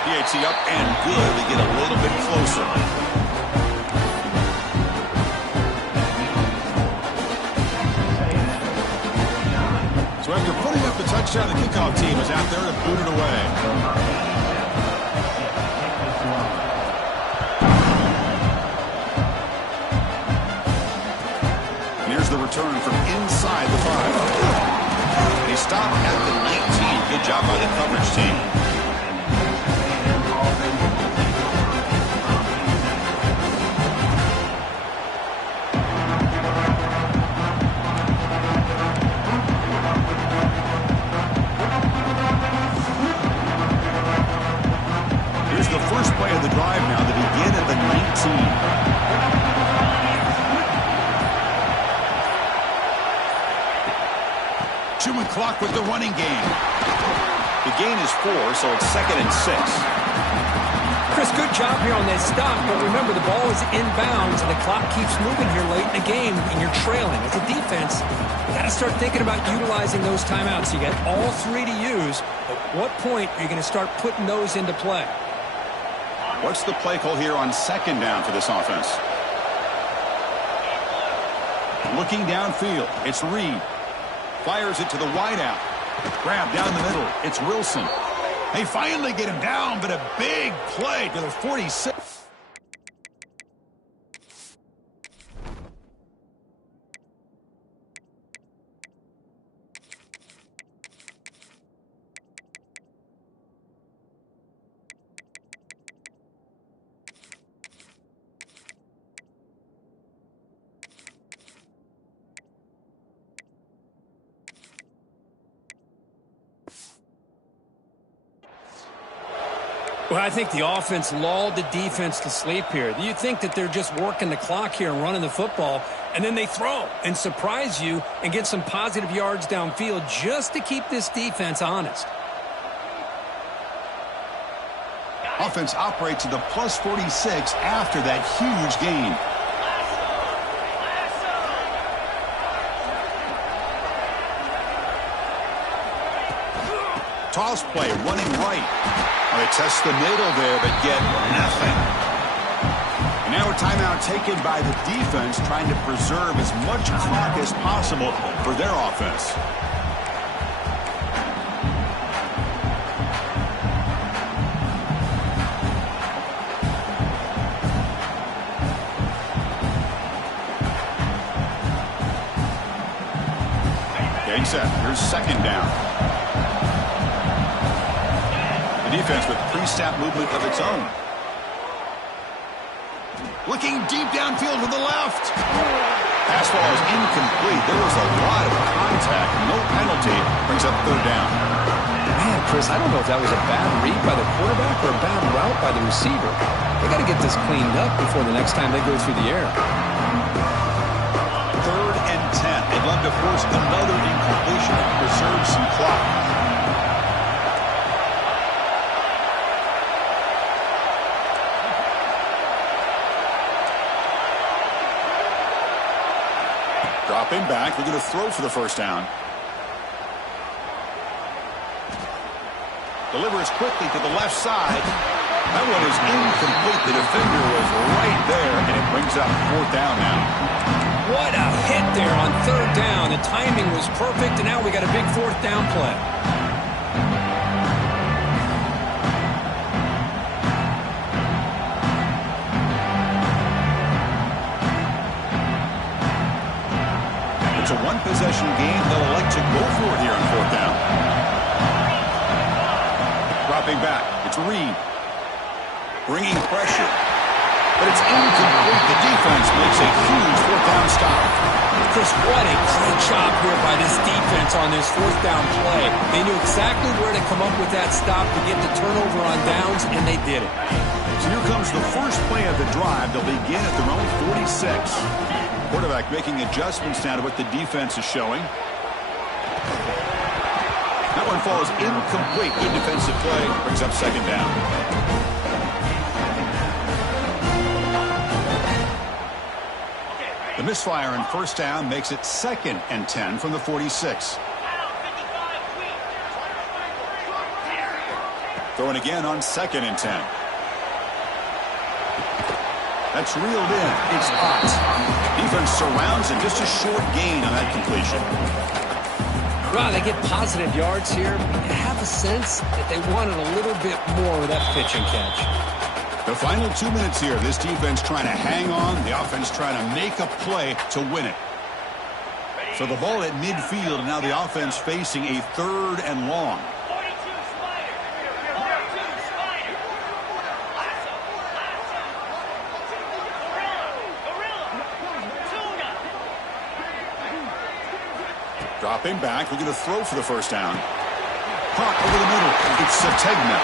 PAT up and good. They get a little bit closer. So after putting up the touchdown. The kickoff team is out there to boot it away. And here's the return from inside the 5. And he stopped at the 19. Good job by the coverage team. First play of the drive now to begin at the 19. Chewing clock with the running game. The gain is 4, so it's 2nd and 6. Chris, good job here on that stop, but remember the ball is inbounds and the clock keeps moving here late in the game and you're trailing. As a defense, you got to start thinking about utilizing those timeouts. You got all 3 to use. At what point are you going to start putting those into play? What's the play call here on 2nd down for this offense? Looking downfield, it's Reed. Fires it to the wideout. Grab down the middle, it's Wilson. They finally get him down, but a big play to the 46. Well, I think the offense lulled the defense to sleep here. You think that they're just working the clock here and running the football, and then they throw and surprise you and get some positive yards downfield just to keep this defense honest. Offense operates to the plus 46 after that huge gain. Toss play, running right. They test the middle there, but get nothing. And now a timeout taken by the defense, trying to preserve as much clock as possible for their offense. Getting set. Here's 2nd down. Defense with pre-snap movement of its own. Looking deep downfield to the left. Pass ball is incomplete. There was a lot of contact. No penalty. Brings up 3rd down. Man, Chris, I don't know if that was a bad read by the quarterback or a bad route by the receiver. They got to get this cleaned up before the next time they go through the air. 3rd and 10. They'd love to force another incompletion and preserve some clock. Dropping back, they're going to throw for the 1st down. Delivers quickly to the left side. That one is incomplete. The defender was right there, and it brings up 4th down now. What a hit there on 3rd down. The timing was perfect, and now we got a big 4th down play. It's a one-possession game. They'll elect to go for it here on 4th down. Dropping back. It's Reed. Bringing pressure. But it's incomplete. The defense makes a huge 4th down stop. Chris, what a great job here by this defense on this 4th down play. They knew exactly where to come up with that stop to get the turnover on downs, and they did it. So here comes the first play of the drive. They'll begin at their own 46. Quarterback making adjustments now to what the defense is showing. That one falls incomplete. Good defensive play. Brings up 2nd down. The misfire in 1st down makes it 2nd and 10 from the 46. Throwing again on 2nd and 10. That's reeled in. It's Ott. Defense surrounds and just a short gain on that completion. Well, they get positive yards here. You have a sense that they wanted a little bit more of that pitch and catch. The final 2 minutes here. This defense trying to hang on. The offense trying to make a play to win it. So the ball at midfield, and now the offense facing a 3rd and long. 42 Spider. 42 Spider. Lasso. Lasso. Gorilla. Gorilla. Tuna. Dropping back, looking to throw for the first down. Caught over the middle. It's Sategna.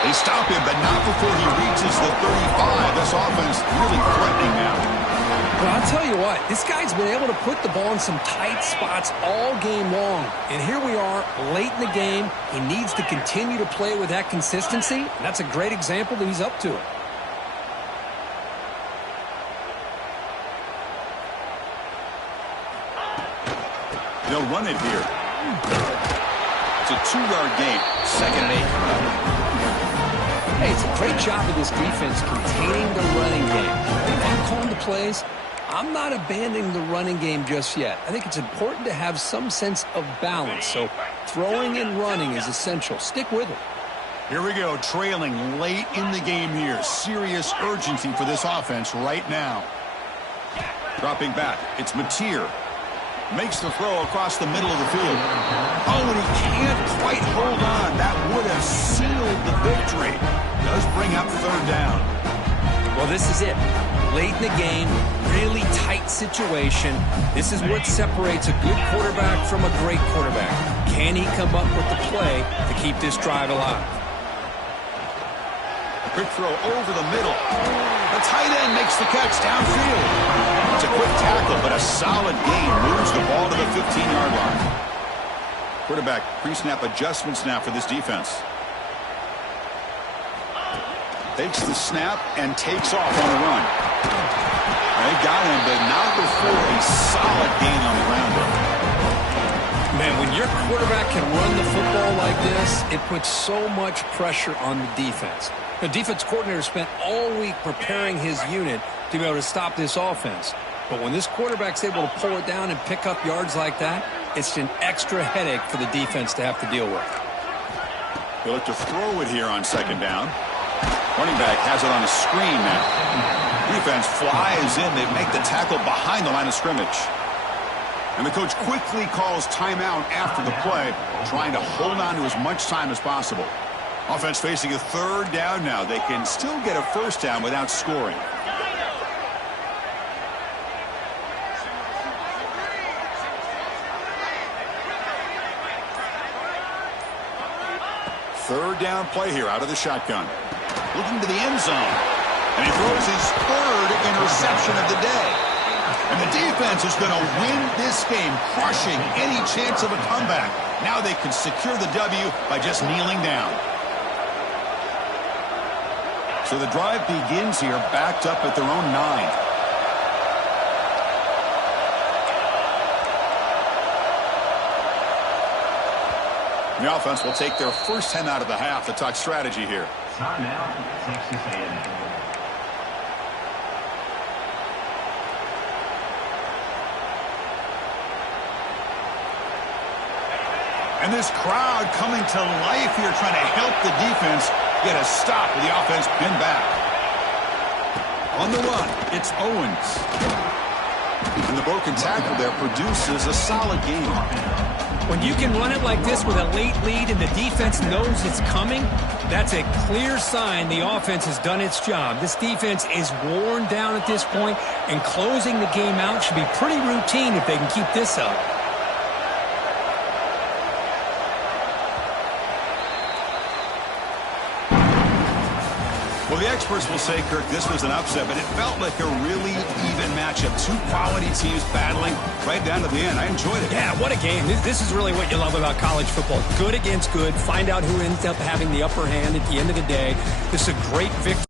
They stop him, but not before he reaches the 35. This offense really threatening now. Well, I'll tell you what, this guy's been able to put the ball in some tight spots all game long. And here we are, late in the game. He needs to continue to play with that consistency. And that's a great example that he's up to it. They'll run it here. It's a 2-yard gain. 2nd and 8. Hey, it's a great job of this defense containing the running game. If I'm calling the plays, I'm not abandoning the running game just yet. I think it's important to have some sense of balance. So throwing and running is essential. Stick with it. Here we go, trailing late in the game here. Serious urgency for this offense right now. Dropping back, it's Mateer. Makes the throw across the middle of the field. Oh, and he can't quite hold on. That would have sealed the victory. Does bring up 3rd down. Well, this is it. Late in the game, really tight situation. This is what separates a good quarterback from a great quarterback. Can he come up with the play to keep this drive alive? Quick throw over the middle. The tight end makes the catch downfield. It's a quick tackle, but a solid gain moves the ball to the 15-yard line. Quarterback pre-snap adjustments now for this defense. Takes the snap and takes off on the run. They got him, but not before a solid gain on the ground. Man, when your quarterback can run the football like this, it puts so much pressure on the defense. The defense coordinator spent all week preparing his unit to be able to stop this offense. But when this quarterback's able to pull it down and pick up yards like that, it's an extra headache for the defense to have to deal with. They look to throw it here on 2nd down. Running back has it on a screen now. Defense flies in. They make the tackle behind the line of scrimmage. And the coach quickly calls timeout after the play, trying to hold on to as much time as possible. Offense facing a 3rd down now. They can still get a 1st down without scoring. Third down play here out of the shotgun. Looking to the end zone. And he throws his 3rd interception of the day. And the defense is going to win this game, crushing any chance of a comeback. Now they can secure the W by just kneeling down. So the drive begins here, backed up at their own 9. The offense will take their first 10 out of the half to talk strategy here. Timeout, Texas A&M. And this crowd coming to life here, trying to help the defense get a stop with the offense pinned back. On the run, it's Owens. And the broken tackle there produces a solid game. When you can run it like this with a late lead and the defense knows it's coming, that's a clear sign the offense has done its job. This defense is worn down at this point, and closing the game out should be pretty routine if they can keep this up. Well, the experts will say, Kirk, this was an upset, but it felt like a really even matchup. 2 quality teams battling right down to the end. I enjoyed it. Yeah, what a game. This is really what you love about college football. Good against good. Find out who ends up having the upper hand at the end of the day. This is a great victory.